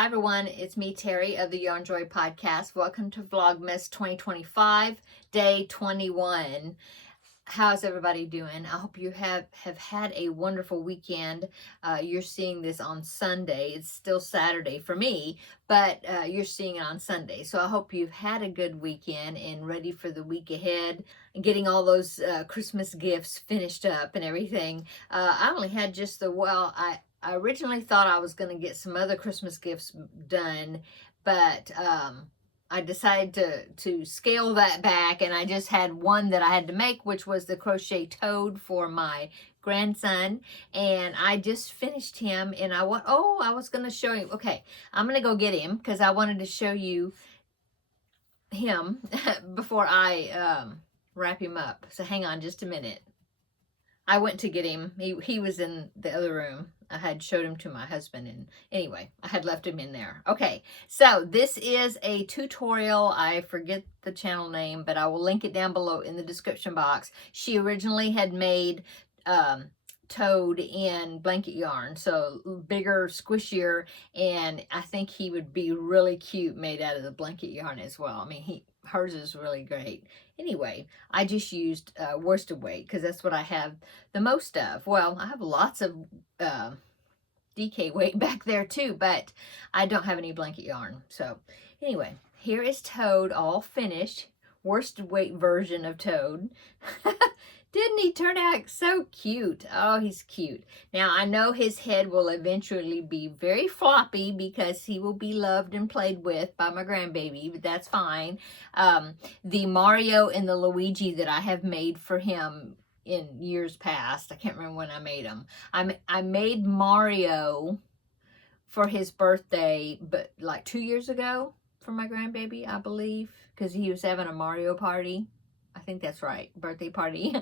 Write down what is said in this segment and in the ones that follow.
Hi everyone, it's me Terry of the Yarn Joy podcast. Welcome to Vlogmas 2025, day 21. How's everybody doing? I hope you have had a wonderful weekend. You're seeing this on Sunday. It's still Saturday for me, but you're seeing it on Sunday. So I hope you've had a good weekend and ready for the week ahead and getting all those Christmas gifts finished up and everything. I only had just I originally thought I was going to get some other Christmas gifts done, but I decided to scale that back, and I just had one that I had to make, which was the crochet toad for my grandson, and I just finished him, and I was going to show you. Okay, I'm going to go get him because I wanted to show you him before I wrap him up. So hang on just a minute. I went to get him. He was in the other room. I had showed him to my husband, and anyway, I had left him in there. Okay, so this is a tutorial. I forget the channel name, but I will link it down below in the description box. She originally had made toad in blanket yarn, so bigger, squishier, and I think he would be really cute made out of the blanket yarn as well. I mean, hers is really great. Anyway, I just used worsted weight because that's what I have the most of. Well, I have lots of DK weight back there too, but I don't have any blanket yarn. So anyway, here is Toad all finished. Worsted weight version of Toad. Didn't he turn out so cute? Oh, he's cute. Now, I know his head will eventually be very floppy because he will be loved and played with by my grandbaby, but that's fine. The Mario and the Luigi that I have made for him in years past, I can't remember when I made them. I made Mario for his birthday, but like 2 years ago for my grandbaby, I believe, because he was having a Mario party. I think that's right, birthday party.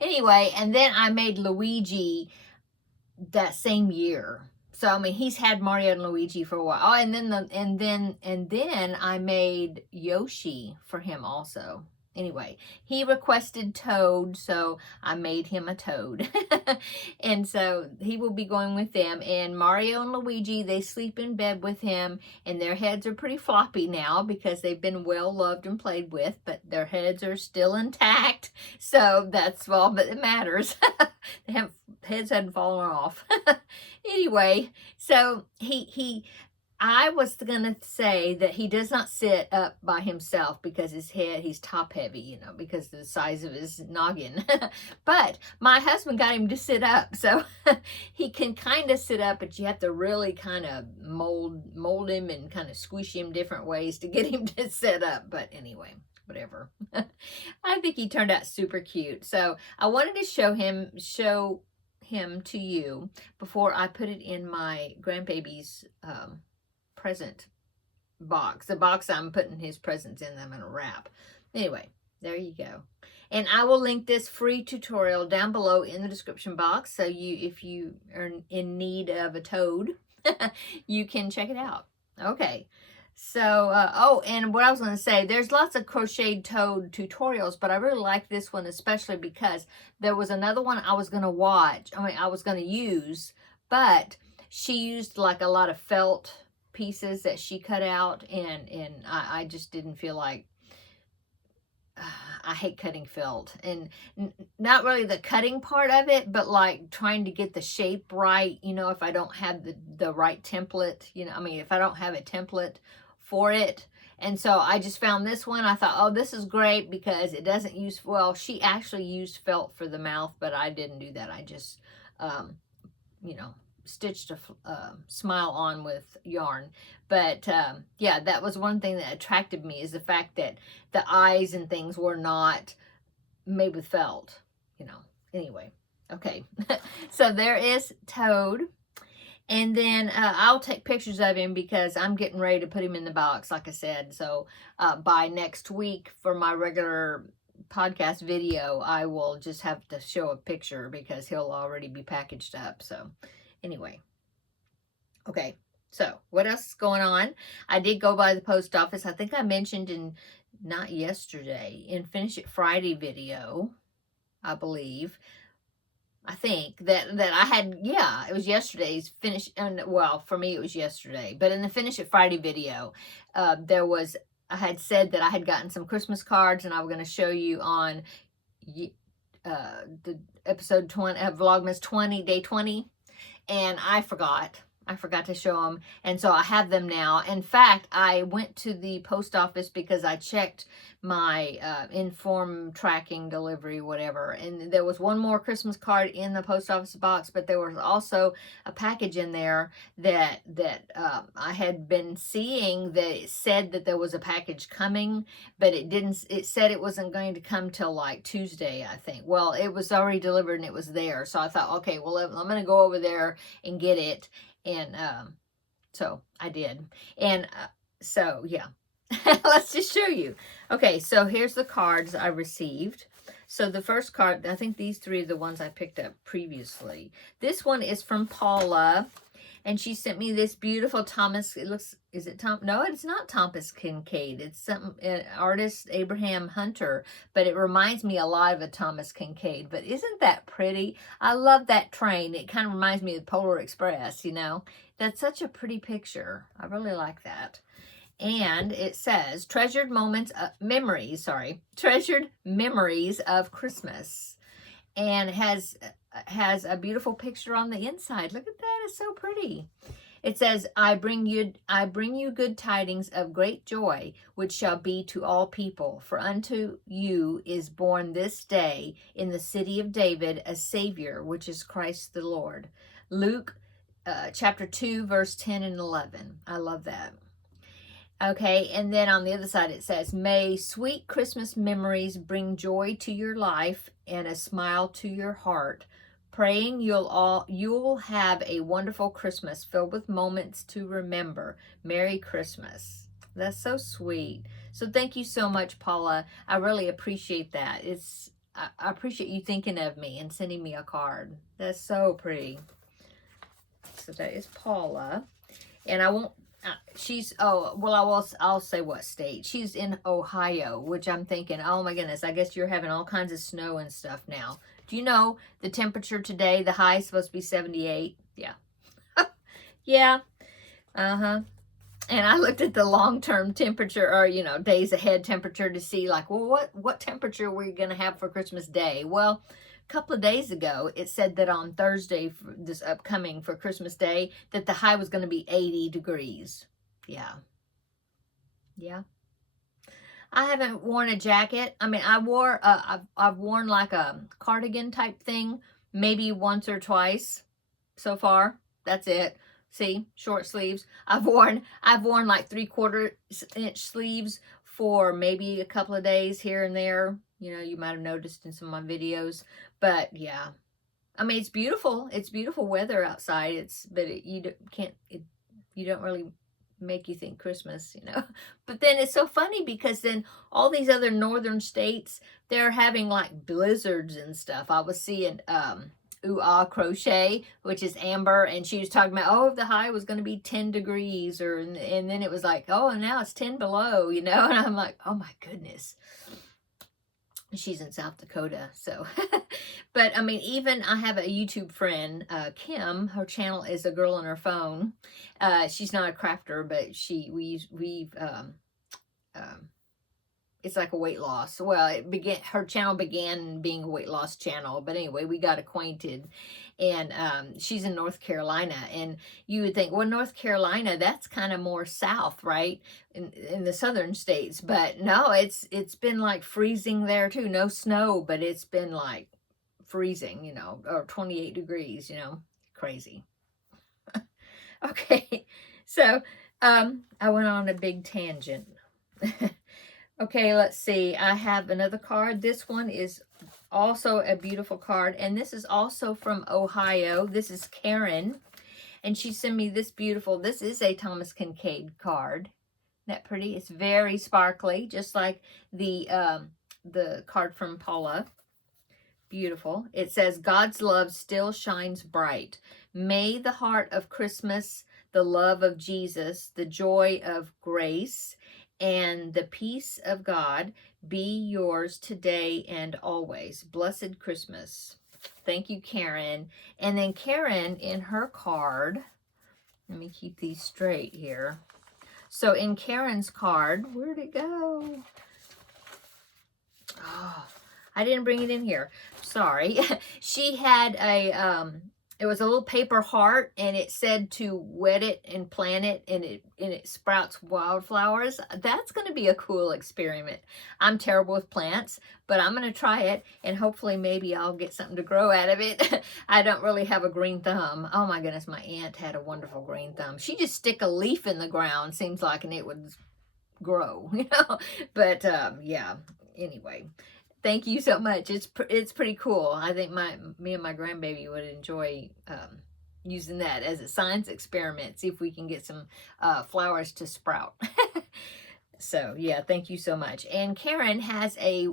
Anyway, and then I made Luigi that same year. So I mean, he's had Mario and Luigi for a while. Oh, and then I made Yoshi for him also. Anyway, he requested Toad, so I made him a Toad. And so he will be going with them. And Mario and Luigi, they sleep in bed with him, and their heads are pretty floppy now because they've been well loved and played with, but their heads are still intact. So that's all that matters. Heads hadn't fallen off. Anyway, so I was going to say that he does not sit up by himself because he's top heavy, you know, because of the size of his noggin. But my husband got him to sit up, so he can kind of sit up, but you have to really kind of mold him and kind of squish him different ways to get him to sit up. But anyway, whatever. I think he turned out super cute. So I wanted to show him to you before I put it in my grandbaby's present box, the box I'm putting his presents in, I'm going to wrap. Anyway, there you go. And I will link this free tutorial down below in the description box, so if you are in need of a toad, you can check it out. Okay. So, oh, and what I was going to say, there's lots of crocheted toad tutorials, but I really like this one especially because there was another one I was going to watch. I was going to use, but she used like a lot of felt pieces that she cut out, and I just didn't feel like, I hate cutting felt, and not really the cutting part of it, but like trying to get the shape right, you know, if I don't have the right template, you know, I mean, if I don't have a template for it. And so I just found this one. I thought, oh, this is great because it doesn't use, well, she actually used felt for the mouth, but I didn't do that. I just, you know, stitched a smile on with yarn. But yeah, that was one thing that attracted me, is the fact that the eyes and things were not made with felt, you know. Anyway, okay. So there is Toad. And then I'll take pictures of him because I'm getting ready to put him in the box, like I said. So by next week for my regular podcast video, I will just have to show a picture because he'll already be packaged up. So anyway, okay, so what else is going on? I did go by the post office. I think I mentioned not yesterday, in Finish It Friday video, I believe, I think that I had, yeah, it was yesterday's finish, and well, for me it was yesterday, but in the Finish It Friday video, there was, I had said that I had gotten some Christmas cards, and I was going to show you on the episode 20, Vlogmas 20, day 20, and I forgot. I forgot to show them, and so I have them now. In fact, I went to the post office because I checked my inform tracking delivery, whatever, and there was one more Christmas card in the post office box, but there was also a package in there that I had been seeing that it said that there was a package coming, but it didn't. It said it wasn't going to come till like Tuesday, I think. Well, it was already delivered and it was there, so I thought, okay, well, I'm going to go over there and get it. And so I did. And so, yeah, let's just show you. Okay, so here's the cards I received. So the first card, I think these three are the ones I picked up previously. This one is from Paula. And she sent me this beautiful Thomas, it looks, is it Tom? No, it's not Thomas Kincaid. It's some artist, Abraham Hunter, but it reminds me a lot of a Thomas Kincaid. But isn't that pretty? I love that train. It kind of reminds me of the Polar Express, you know. That's such a pretty picture. I really like that. And it says, treasured memories of Christmas. And it has a beautiful picture on the inside. Look at that. It's so pretty. It says, I bring you good tidings of great joy, which shall be to all people. For unto you is born this day in the city of David a Savior, which is Christ the Lord. Luke chapter 2, verse 10 and 11. I love that. Okay, and then on the other side it says, may sweet Christmas memories bring joy to your life and a smile to your heart. Praying you'll have a wonderful Christmas filled with moments to remember. Merry Christmas. That's so sweet. So thank you so much, Paula. I really appreciate that. I appreciate you thinking of me and sending me a card. That's so pretty. So that is Paula. And I won't, I'll say what state. She's in Ohio, which I'm thinking, oh my goodness, I guess you're having all kinds of snow and stuff now. Do you know the temperature today, the high is supposed to be 78? Yeah. Yeah. Uh-huh. And I looked at the long-term temperature, or, you know, days ahead temperature to see, like, well, what temperature we're going to have for Christmas Day? Well, a couple of days ago, it said that on Thursday, this upcoming for Christmas Day, that the high was going to be 80 degrees. Yeah. Yeah. I haven't worn a jacket. I mean, I've worn like a cardigan type thing, maybe once or twice so far. That's it. See, short sleeves. I've worn like 3/4 inch sleeves for maybe a couple of days here and there. You know, you might have noticed in some of my videos. But yeah, I mean, it's beautiful. It's beautiful weather outside. You don't really make you think Christmas, you know. But then it's so funny because then all these other northern states, they're having like blizzards and stuff. I was seeing Crochet, which is Amber, and she was talking about, oh, the high was going to be 10 degrees, and then it was like, oh, and now it's 10 below, you know. And I'm like, oh my goodness. She's in South Dakota, so. But I mean, even I have a YouTube friend, Kim. Her channel is A Girl on Her Phone. She's not a crafter, but it's like a weight loss. Well, her channel began being a weight loss channel, but anyway, we got acquainted, and she's in North Carolina, and you would think, well, North Carolina, that's kind of more south, right, in the southern states, but no, it's been like freezing there too. No snow, but it's been like freezing, you know, or 28 degrees, you know, crazy. Okay, so I went on a big tangent. Okay, let's see. I have another card. This one is also a beautiful card, and this is also from Ohio. This is Karen, and she sent me this beautiful, this is a Thomas Kincaid card. Isn't that pretty? It's very sparkly, just like the card from Paula. Beautiful. It says, God's love still shines bright. May the heart of Christmas, the love of Jesus, the joy of grace, and the peace of God be yours today and always. Blessed Christmas. Thank you, Karen. And then Karen, in her card, let me keep these straight here. So in Karen's card, where'd it go? Oh, I didn't bring it in here. Sorry. She had it was a little paper heart, and it said to wet it and plant it, and it sprouts wildflowers. That's going to be a cool experiment. I'm terrible with plants, but I'm going to try it, and hopefully maybe I'll get something to grow out of it. I don't really have a green thumb. Oh my goodness, my aunt had a wonderful green thumb. She just stick a leaf in the ground, seems like, and it would grow, you know. But yeah, anyway, thank you so much. It's pretty cool. I think me and my grandbaby would enjoy using that as a science experiment, see if we can get some flowers to sprout. So yeah, thank you so much. And Karen has a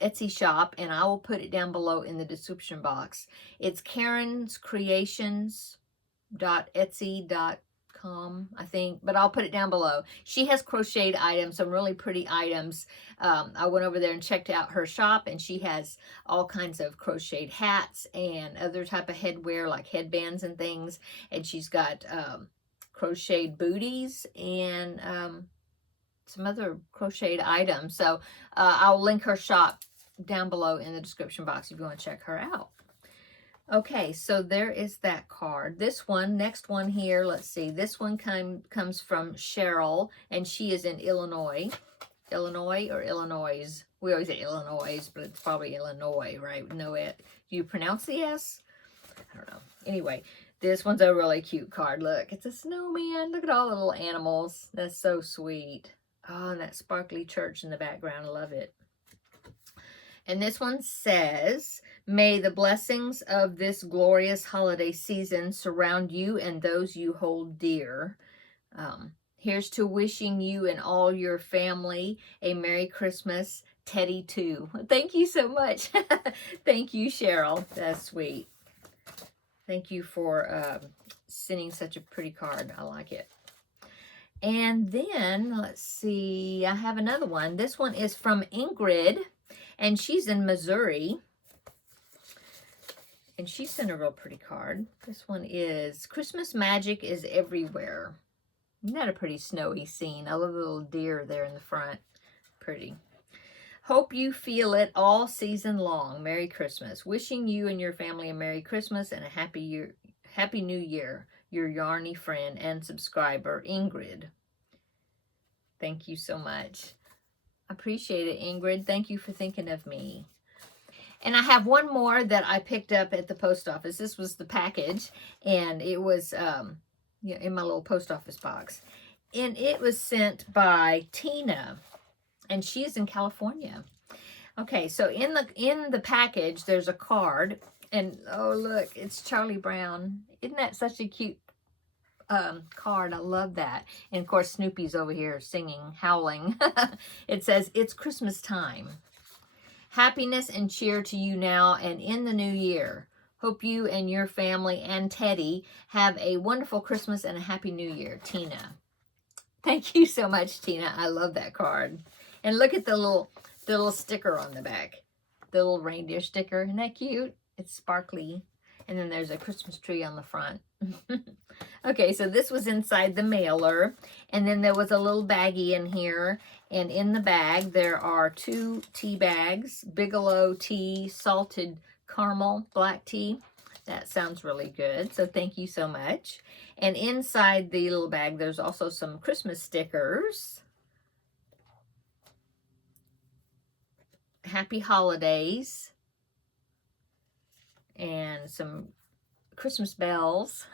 Etsy shop, and I will put it down below in the description box. It's karenscreations.etsy.com, I think, but I'll put it down below. She has crocheted items, some really pretty items. I went over there and checked out her shop, and she has all kinds of crocheted hats and other type of headwear, like headbands and things. And she's got crocheted booties and some other crocheted items. So I'll link her shop down below in the description box if you want to check her out. Okay, so there is that card. This one, next one here, let's see. This one comes from Cheryl, and she is in Illinois. Illinois or Illinois? We always say Illinois, but it's probably Illinois, right? No, do you pronounce the S? I don't know. Anyway, this one's a really cute card. Look, it's a snowman. Look at all the little animals. That's so sweet. Oh, and that sparkly church in the background. I love it. And this one says, may the blessings of this glorious holiday season surround you and those you hold dear. Here's to wishing you and all your family a Merry Christmas, Teddy too. Thank you so much. Thank you, Cheryl. That's sweet. Thank you for sending such a pretty card. I like it. And then, let's see, I have another one. This one is from Ingrid, and she's in Missouri. And she sent a real pretty card. This one is, Christmas magic is everywhere. Isn't that a pretty snowy scene? I love the little deer there in the front. Pretty. Hope you feel it all season long. Merry Christmas. Wishing you and your family a Merry Christmas and a Happy New Year. Your yarny friend and subscriber, Ingrid. Thank you so much. I appreciate it, Ingrid. Thank you for thinking of me. And I have one more that I picked up at the post office. This was the package, and it was in my little post office box. And it was sent by Tina, and she is in California. Okay, so in the package, there's a card. And, oh, look, it's Charlie Brown. Isn't that such a cute card? I love that. And, of course, Snoopy's over here singing, howling. It says, it's Christmas time. Happiness and cheer to you now and in the new year. Hope you and your family and Teddy have a wonderful Christmas and a Happy New Year, Tina. Thank you so much, Tina. I love that card. And look at the little sticker on the back. The little reindeer sticker. Isn't that cute? It's sparkly. And then there's a Christmas tree on the front. Okay, so this was inside the mailer. And then there was a little baggie in here. And in the bag, there are 2 tea bags. Bigelow tea, salted caramel, black tea. That sounds really good. So thank you so much. And inside the little bag, there's also some Christmas stickers. Happy holidays. And some Christmas bells.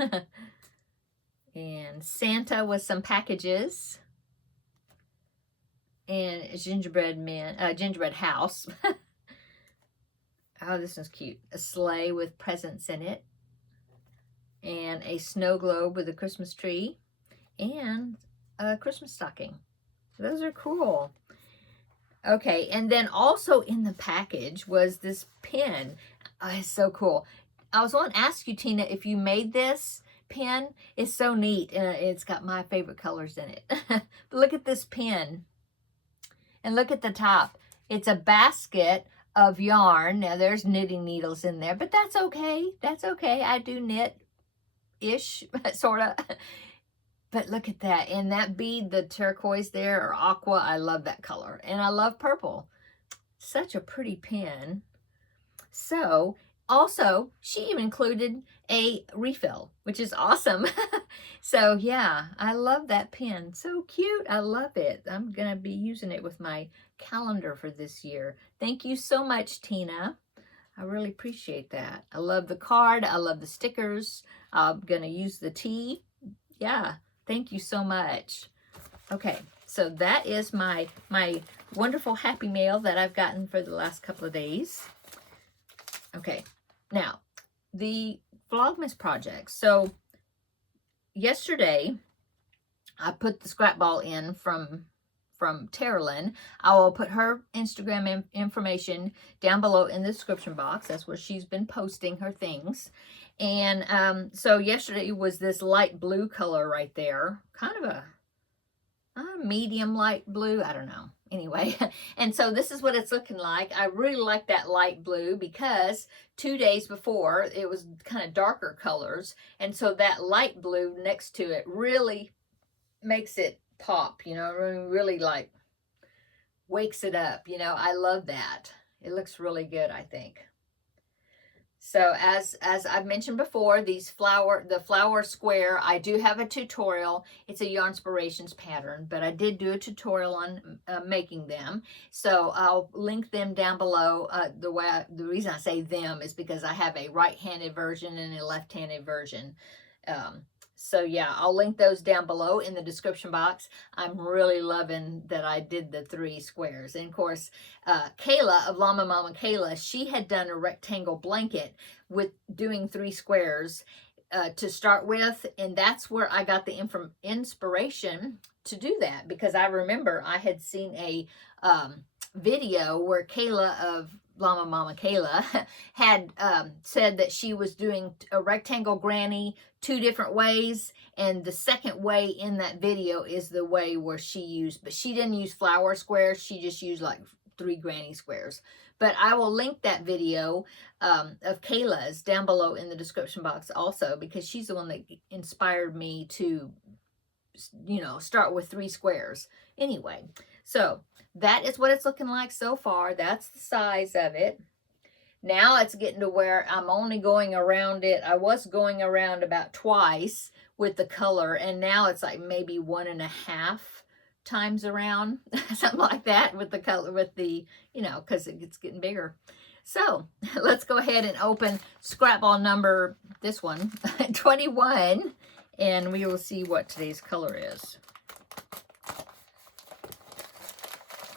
And Santa with some packages. And a gingerbread house. Oh, this one's cute. A sleigh with presents in it. And a snow globe with a Christmas tree. And a Christmas stocking. Those are cool. Okay, and then also in the package was this pin. Oh, it's so cool. I was going to ask you, Tina, if you made this pin. It's so neat, and it's got my favorite colors in it. But look at this pin. And look at the top. It's a basket of yarn. Now there's knitting needles in there, but that's okay. That's okay. I do knit-ish, sort of. But look at that. And that bead, the turquoise there, or aqua, I love that color. And I love purple. Such a pretty pin. So, also, she even included a refill, which is awesome. So, yeah, I love that pin. So cute. I love it. I'm going to be using it with my calendar for this year. Thank you so much, Tina. I really appreciate that. I love the card. I love the stickers. I'm going to use the tea. Yeah, thank you so much. Okay, so that is my wonderful happy mail that I've gotten for the last couple of days. Okay, now, the Vlogmas project. So, yesterday, I put the scrap ball in from Terri. I will put her Instagram information down below in the description box. That's where she's been posting her things. And so yesterday was this light blue color right there. Kind of a medium light blue. I don't know. Anyway, and so this is what it's looking like. I really like that light blue because 2 days before it was kind of darker colors. And so that light blue next to it really makes it pop, you know, really like wakes it up. You know, I love that. It looks really good, I think. So as I've mentioned before, the flower square, I do have a tutorial. It's a Yarnspirations pattern, but I did do a tutorial on making them. So I'll link them down below. The reason I say them is because I have a right-handed version and a left-handed version. So yeah, I'll link those down below in the description box. I'm really loving that I did the 3 squares. And of course, Kayla of Llama Mama Kayla, she had done a rectangle blanket with doing 3 squares to start with. And that's where I got the inspiration to do that. Because I remember I had seen a video where Kayla of Llama Mama Kayla had said that she was doing a rectangle granny 2 different ways, and the second way in that video is the way where she used, but she didn't use flower squares, she just used like 3 granny squares. But I will link that video of Kayla's down below in the description box also, because she's the one that inspired me to, you know, start with 3 squares. Anyway, so that is what it's looking like so far. That's the size of it. Now it's getting to where I'm only going around it. I was going around about twice with the color, and now it's like maybe 1.5 times around, something like that with the color, with the, you know, because it's getting bigger. So let's go ahead and open scrap ball number, this one, 21, and we will see what today's color is.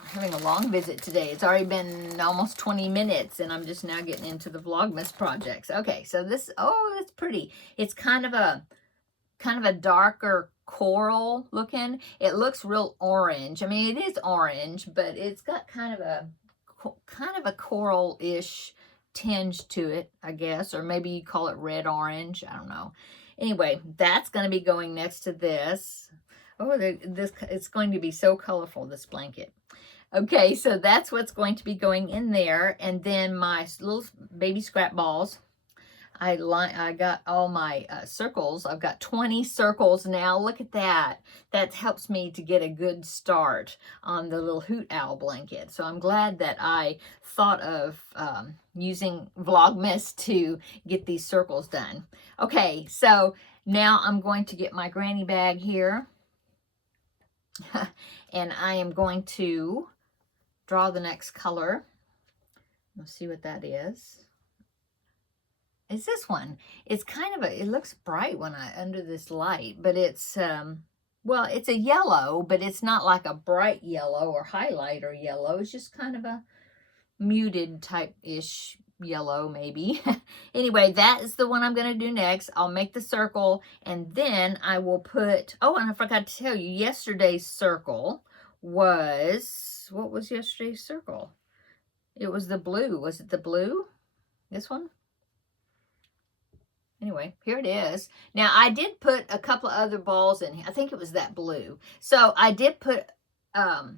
Having a long visit today. It's already been almost 20 minutes and I'm just now getting into the Vlogmas projects. Okay, so this, oh, that's pretty. It's kind of a darker coral looking. It looks real orange. I mean, it is orange, but it's got kind of a coral-ish tinge to it, I guess, or maybe you call it red orange. I don't know. Anyway, that's going to be going next to this. Oh, it's going to be so colorful, this blanket. Okay, so that's what's going to be going in there. And then my little baby scrap balls. I got all my circles. I've got 20 circles now. Look at that. That helps me to get a good start on the little hoot owl blanket. So I'm glad that I thought of using Vlogmas to get these circles done. Okay, so now I'm going to get my granny bag here. And I am going to draw the next color. Let's see what that is. It's this one. It's kind of it looks bright when under this light, but it's, well, it's a yellow, but it's not like a bright yellow or highlighter yellow. It's just kind of a muted type-ish yellow, maybe. Anyway, that is the one I'm going to do next. I'll make the circle, and then I will put, oh, and I forgot to tell you, yesterday's circle was, what was yesterday's circle? It was the blue. Was it the blue? This one? Anyway, here it is. Now, I did put a couple of other balls in here. I think it was that blue. So, I did put, I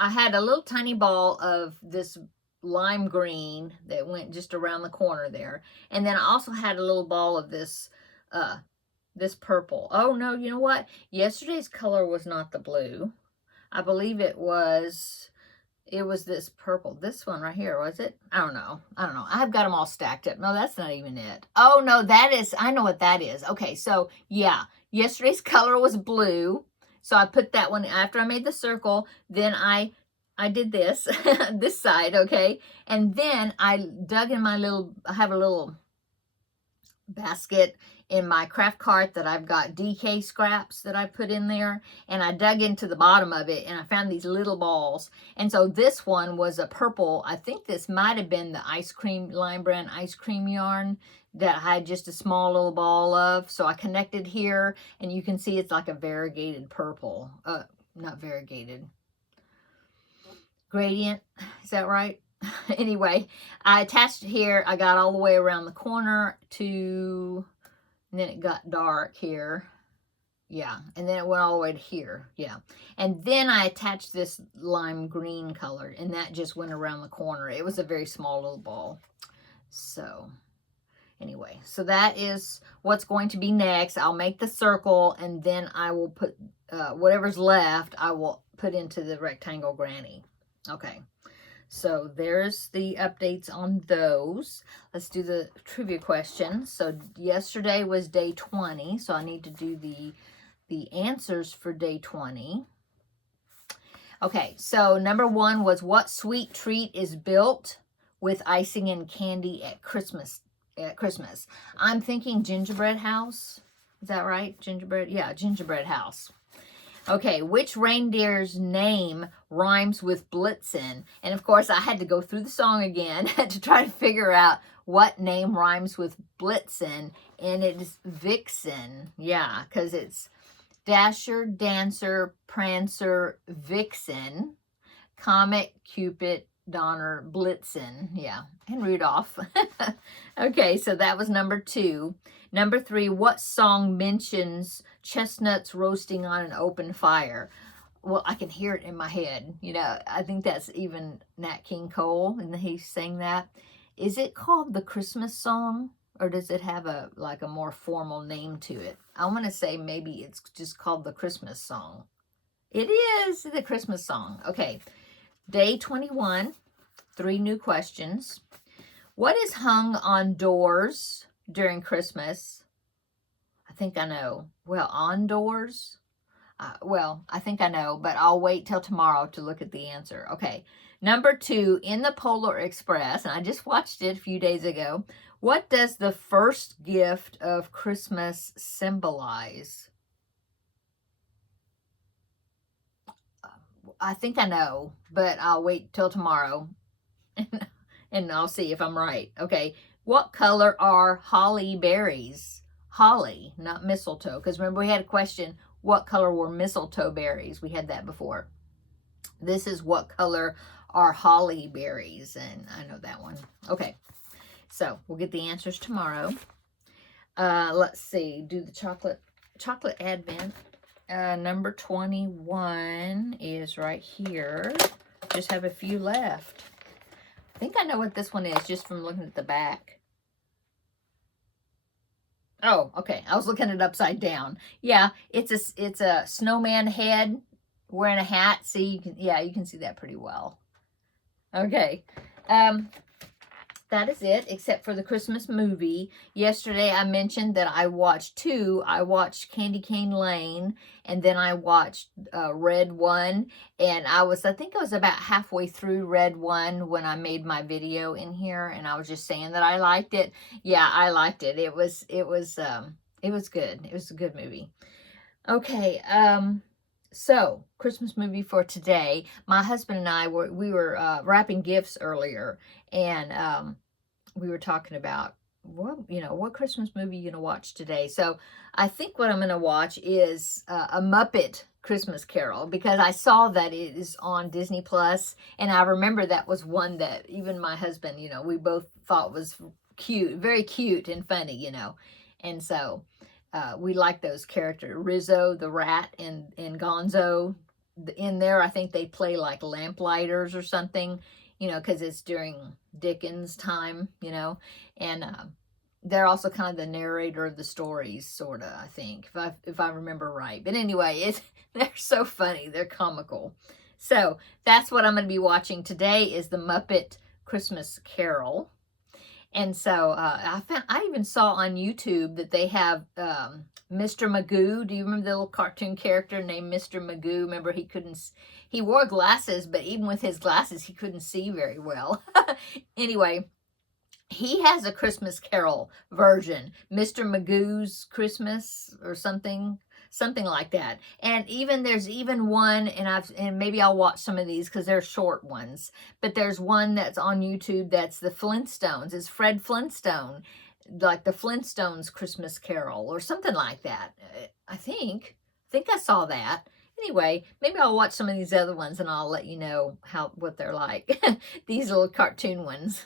had a little tiny ball of this lime green that went just around the corner there. And then I also had a little ball of this this purple. Oh no, you know what? Yesterday's color was not the blue. I believe it was this purple. This one right here, was it? I don't know. I've got them all stacked up. No, that's not even it. Oh no, that is, I know what that is. Okay, so yeah, yesterday's color was blue. So I put that one after I made the circle. Then I did this, this side, okay? And then I dug in my little, I have a little basket in my craft cart that I've got DK scraps that I put in there, and I dug into the bottom of it and I found these little balls. And so this one was a purple. I think this might have been the ice cream, Lime Brand ice cream yarn that I had just a small little ball of. So I connected here, and you can see it's like a variegated purple. Not variegated. Gradient, is that right? Anyway, I attached it here. I got all the way around the corner to, and then it got dark here. Yeah, and then it went all the way to here. Yeah, and then I attached this lime green color, and that just went around the corner. It was a very small little ball. So anyway, so that is what's going to be next. I'll make the circle, and then I will put whatever's left, I will put into the rectangle granny. Okay. So there's the updates on those. Let's do the trivia questions. So yesterday was day 20, so I need to do the answers for day 20. Okay, so number 1 was, what sweet treat is built with icing and candy at Christmas? I'm thinking gingerbread house. Is that right? Gingerbread? Yeah, gingerbread house. Okay, which reindeer's name rhymes with Blitzen? And of course, I had to go through the song again to try to figure out what name rhymes with Blitzen. And it is Vixen. Yeah, because it's Dasher, Dancer, Prancer, Vixen, Comet, Cupid, Donner, Blitzen. Yeah, and Rudolph. Okay, so that was number 2. Number 3, what song mentions chestnuts roasting on an open fire? Well, I can hear it in my head. You know, I think that's even Nat King Cole, and he sang that. Is it called the Christmas song, or does it have a more formal name to it? I want to say maybe it's just called the Christmas song. It is the Christmas song. Okay, day 21, 3 new questions. What is hung on doors during Christmas? I think I know. Well, on doors? Well, I think I know, but I'll wait till tomorrow to look at the answer. Okay. Number 2, in the Polar Express, and I just watched it a few days ago, what does the first gift of Christmas symbolize? I think I know, but I'll wait till tomorrow and I'll see if I'm right. Okay. What color are holly berries? Holly, not mistletoe. Because remember, we had a question, what color were mistletoe berries? We had that before. This is what color are holly berries. And I know that one. Okay. So we'll get the answers tomorrow. Let's see. Do the chocolate advent. Number 21 is right here. Just have a few left. I think I know what this one is just from looking at the back. Oh, okay. I was looking at it upside down. Yeah, it's a snowman head wearing a hat. See, you can see that pretty well. Okay. That is it, except for the Christmas movie. Yesterday, I mentioned that I watched 2. I watched Candy Cane Lane, and then I watched Red 1. And I think I was about halfway through Red 1 when I made my video in here, and I was just saying that I liked it. Yeah, I liked it. It was good. It was a good movie. Okay, so Christmas movie for today. My husband and I were wrapping gifts earlier, and we were talking about what Christmas movie you gonna watch today. So I think what I'm gonna watch is a Muppet Christmas Carol, because I saw that it is on Disney Plus, and I remember that was one that even my husband, we both thought was cute, very cute and funny, and so we like those characters, Rizzo the rat and Gonzo in there. I think they play like lamplighters or something, you know, because it's during Dickens' time, you know, and they're also kind of the narrator of the stories, sort of, I think, if I remember right. But anyway, they're so funny. They're comical. So that's what I'm going to be watching today is the Muppet Christmas Carol. And so I even saw on YouTube that they have Mr. Magoo. Do you remember the little cartoon character named Mr. Magoo? Remember he wore glasses, but even with his glasses, he couldn't see very well. Anyway, he has a Christmas Carol version, Mr. Magoo's Christmas or something like that. And there's even one, and maybe I'll watch some of these because they're short ones, but there's one that's on YouTube that's the Flintstones. It's Fred Flintstone, like the Flintstones Christmas Carol or something like that. I think I saw that. Anyway, maybe I'll watch some of these other ones and I'll let you know what they're like. These little cartoon ones.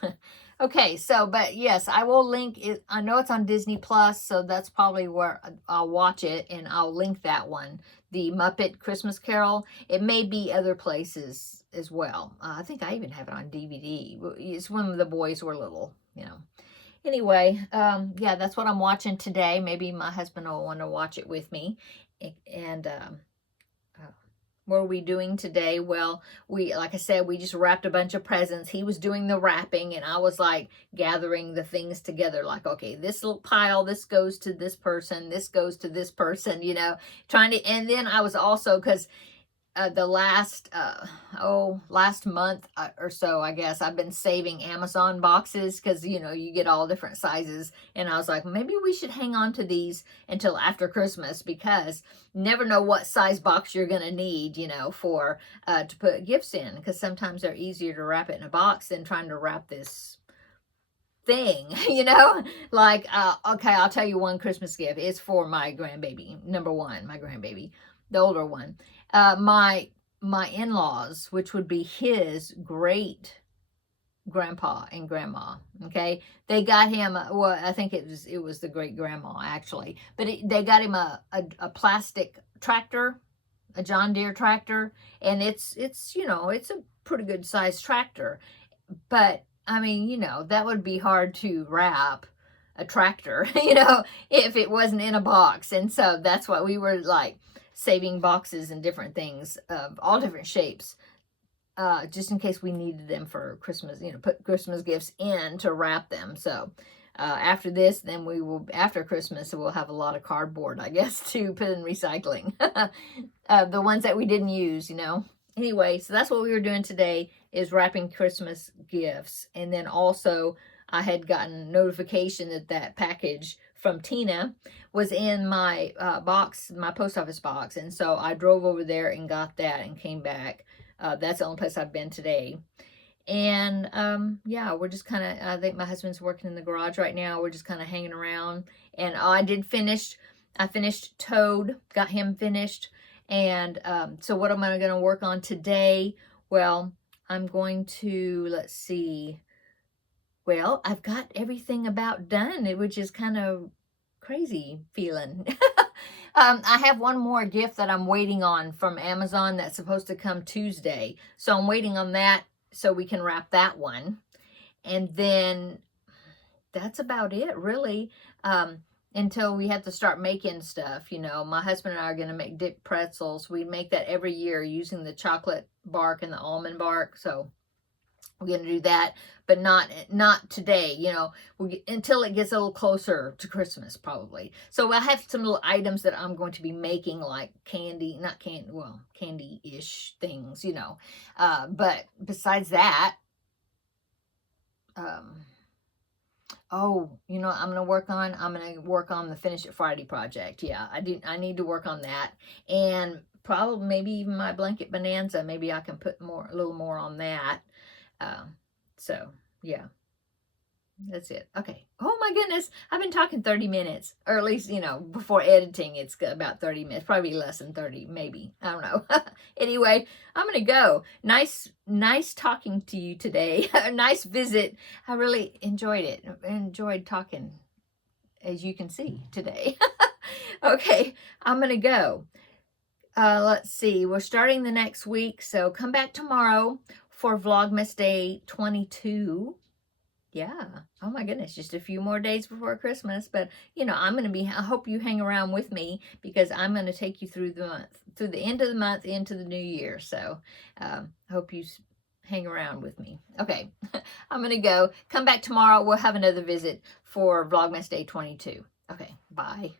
Okay, so, but yes, I will link it. I know it's on Disney Plus, so that's probably where I'll watch it, and I'll link that one, the Muppet Christmas Carol. It may be other places as well. I think I even have it on DVD. It's when the boys were little, you know. Anyway, yeah, that's what I'm watching today. Maybe my husband will want to watch it with me. And what are we doing today? Well, like I said, we just wrapped a bunch of presents. He was doing the wrapping, and I was like gathering the things together. Like, okay, this little pile, this goes to this person, this goes to this person, you know, and then I was also, because the last month or so, I guess, I've been saving Amazon boxes because, you know, you get all different sizes. And I was like, maybe we should hang on to these until after Christmas, because you never know what size box you're going to need, you know, for to put gifts in, because sometimes they're easier to wrap it in a box than trying to wrap this thing, you know. Like, okay, I'll tell you one Christmas gift. It's for my grandbaby, number one, my grandbaby, the older one. My in-laws, which would be his great grandpa and grandma, okay, they got him, well, I think it was the great grandma actually, but they got him a plastic tractor, a John Deere tractor, and it's you know, it's a pretty good sized tractor. But I mean, you know, that would be hard to wrap a tractor, you know, if it wasn't in a box. And so that's why we were like saving boxes and different things of all different shapes, just in case we needed them for Christmas, you know, put Christmas gifts in to wrap them. So after this, then after Christmas, we'll have a lot of cardboard, I guess, to put in recycling. The ones that we didn't use, you know. Anyway, so that's what we were doing today, is wrapping Christmas gifts. And then also, I had gotten notification that package from Tina was in my box, my post office box. And so I drove over there and got that and came back. That's the only place I've been today. And yeah, we're just kind of, I think my husband's working in the garage right now. We're just kind of hanging around. And I finished Toad, got him finished. And so what am I going to work on today? Well, I'm going to, let's see. Well, I've got everything about done, which is kind of crazy feeling. I have one more gift that I'm waiting on from Amazon that's supposed to come Tuesday. So I'm waiting on that so we can wrap that one. And then that's about it, really, until we have to start making stuff. You know, my husband and I are going to make dip pretzels. We make that every year using the chocolate bark and the almond bark. So we're going to do that, but not today, you know, until it gets a little closer to Christmas, probably. So I have some little items that I'm going to be making, like candy, not candy, well, candy-ish things, you know. But besides that, oh, you know, I'm going to work on the Finish It Friday project. Yeah, I need to work on that. And probably maybe even my blanket bonanza, maybe I can put a little more on that. So yeah, that's it. Okay. Oh my goodness. I've been talking 30 minutes, or at least, you know, before editing, it's about 30 minutes, probably less than 30, maybe. I don't know. Anyway, I'm going to go. Nice talking to you today. A nice visit. I really enjoyed it. I enjoyed talking, as you can see today. Okay. I'm going to go. Let's see. We're starting the next week. So come back tomorrow for Vlogmas Day 22. Yeah. Oh my goodness, just a few more days before Christmas. But, you know, I hope you hang around with me, because I'm going to take you through the month, through the end of the month, into the new year. So, hope you hang around with me. Okay. I'm going to go. Come back tomorrow. We'll have another visit for Vlogmas Day 22. Okay. Bye.